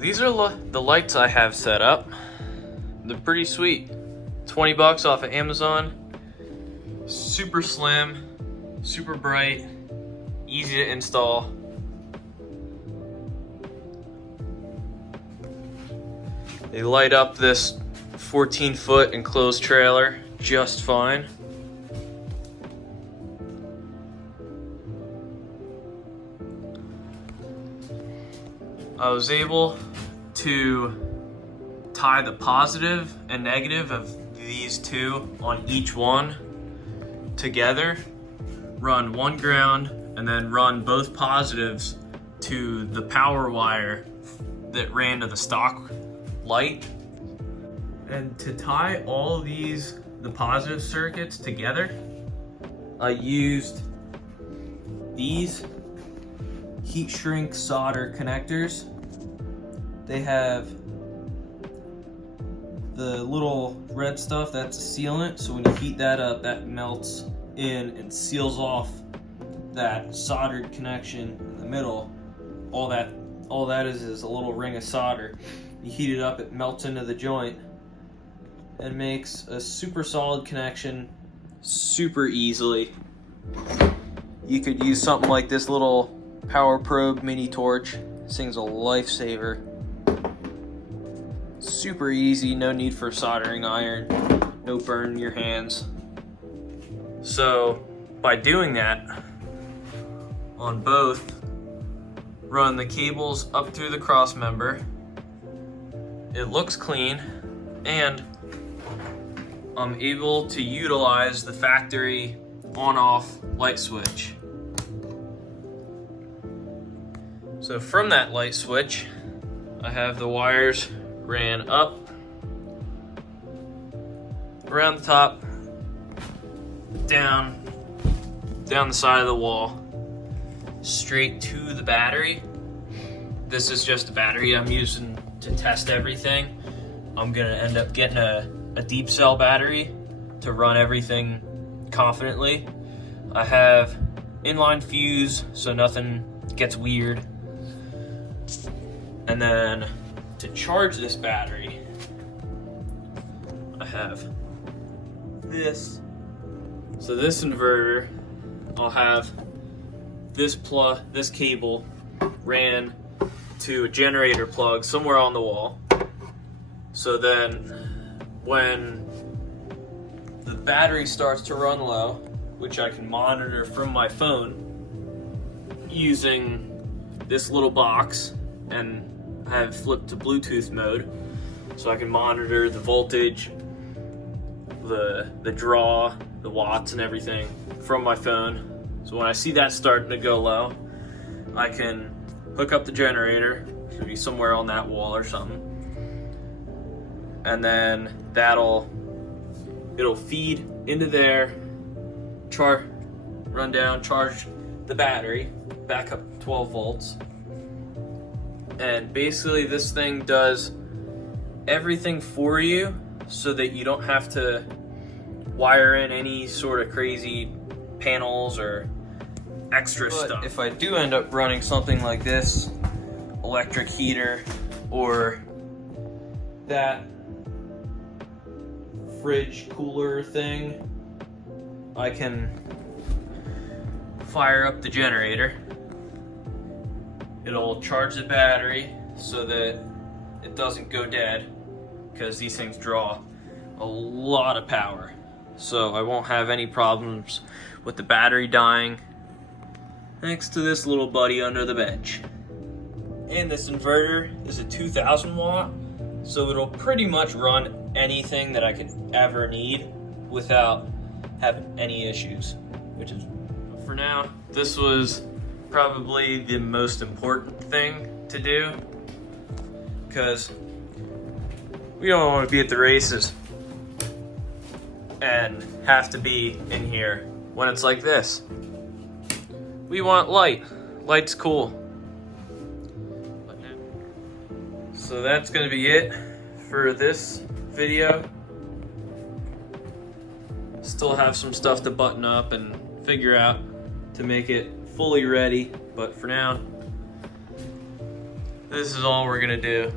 these are the lights I have set up. They're pretty sweet. 20 bucks off of Amazon. Super slim, super bright, easy to install. They light up this 14-foot enclosed trailer just fine. I was able to tie the positive and negative of these two on each one together, run one ground, and then run both positives to the power wire that ran to the stock light. And to tie all of the positive circuits together, I used these heat shrink solder connectors. They have the little red stuff, that's a sealant, so when you heat that up, that melts in and seals off that soldered connection in the middle. All that is a little ring of solder. You heat it up, it melts into the joint and makes a super solid connection super easily. You could use something like this little power probe mini torch. This thing's a lifesaver. Super easy, no need for a soldering iron, no burn in your hands. So by doing that on both, run the cables up through the cross member. It looks clean, and I'm able to utilize the factory on-off light switch. So from that light switch, I have the wires ran up, around the top, down the side of the wall, straight to the battery. This is just a battery I'm using to test everything. I'm gonna end up getting a deep cell battery to run everything confidently. I have inline fuse so nothing gets weird. And then to charge this battery, I have this. So this inverter, I'll have this cable ran to a generator plug somewhere on the wall. So then when the battery starts to run low, which I can monitor from my phone using this little box, and I have flipped to Bluetooth mode, so I can monitor the voltage, the draw, the watts and everything from my phone. So when I see that starting to go low, I can hook up the generator, should be somewhere on that wall or something, and then it'll feed into there, run down, charge the battery back up 12 volts. And basically this thing does everything for you so that you don't have to wire in any sort of crazy panels or extra stuff. If I do end up running something like this electric heater or that fridge cooler thing, I can fire up the generator. It'll charge the battery so that it doesn't go dead, because these things draw a lot of power. So I won't have any problems with the battery dying, thanks to this little buddy under the bench. And this inverter is a 2000 watt, so it'll pretty much run anything that I could ever need without having any issues, which is, for now, this was probably the most important thing to do, because we don't want to be at the races and have to be in here when it's like this. We want light. Light's cool. So that's gonna be it for this video. Still have some stuff to button up and figure out to make it fully ready, but for now, This is all we're gonna do.